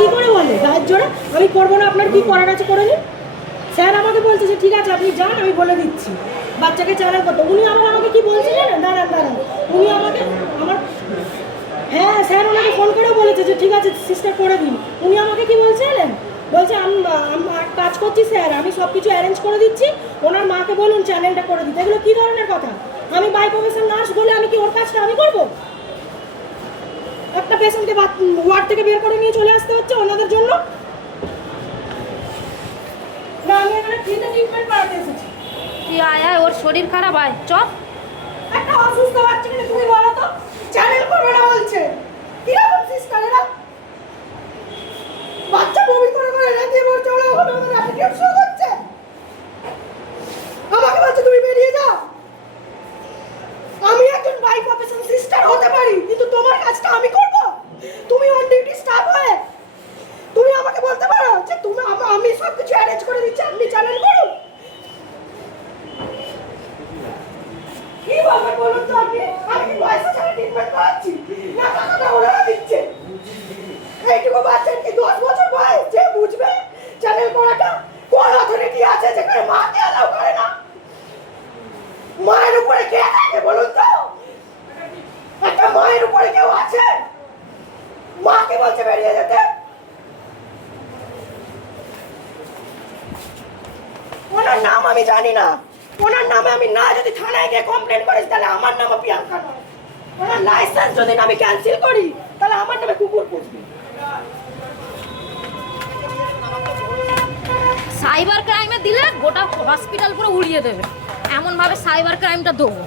কি করে বলে গায়ের জোরে আমি করবো না, আপনার কি করার আছে করে নিন। স্যার আমাকে বলছে যে ঠিক আছে আপনি যান, আমি বলে দিচ্ছি বাচ্চাকে চ্যানেল করতে। উনি আমাকে কি বলছে জানেন, দাঁড়ান উনি আমাকে হ্যাঁ স্যার ওনাকে ফোন করেও বলেছে যে ঠিক আছে সিস্টার করে দিন। উনি আমাকে কি বলছে জানেন, বলছে আমি কাজ করছি স্যার, আমি সব কিছু অ্যারেঞ্জ করে দিচ্ছি, ওনার মাকে বলুন চ্যানেলটা করে দিতে। এগুলো কী ধরনের কথা? আমি বাই প্রফেশন নার্স বলে আমি কি ওর কাজটা আমি করবো? একটা পেশেন্টকে ওয়ার্ড থেকে বের করে নিয়ে চলে আসতে হচ্ছে ওনাদের জন্য। না আমি এখানে ফ্রিতে ট্রিটমেন্ট করাতে এসেছি। তুই আয় ওর শরীর খারাপ, আয় চপ। একটা অসুস্থ বাচ্চাকে তুমি বলো তো চ্যানেল করবে না বলছে, কিরকম সিস্টার এরা? বাচ্চা বমি করে রেখে বলছে ওরা ওখানে ওদের অ্যাটিটিউড শো করছে, আমাকে বলছে তুমি বেরিয়ে যাও। আমি একজন বাই প্রফেশন সিস্টার হতে পারি, কিন্তু তোমার কাজটা আমি করব? তুমি অন ডিউটি স্টাফ হয়ে তুমি আমাকে বলতে পারো যে তুমি আমি সব কিছু অ্যারেঞ্জ করে দিচ্ছি, আপনি চ্যানেল করুন? কি বলবেন বলুন তো আপনি? আমি কি পয়সা ছাড়া ট্রিটমেন্ট করাচ্ছি না টাকাটা ওরা দিচ্ছে? এইটুকু বাচ্চার কি 10 বছর বয়স, যে বুঝবে চ্যানেল করাটা? কোন অথরিটি আছে যেখানে মাকে অ্যালাউ করে না? মায়ের উপরে কে থাকে বলুন তো? একটা মায়ের উপরে কেউ আছে? মাকে বলছে বেরিয়ে যেতে। ওনার নাম আমি জানি না, ওনার নামে আমি না যদি থানায় গিয়ে কমপ্লেন করি তাহলে আমার নাম প্রিয়াঙ্কা নয়। ওনার লাইসেন্স যদি আমি ক্যান্সেল করি তাহলে আমার নামে কুকুর পুষবে। সাইবার ক্রাইমে দিলে গোটা হসপিটাল পুরো উড়িয়ে দেবে, এমন ভাবে সাইবার ক্রাইমটা দেবো।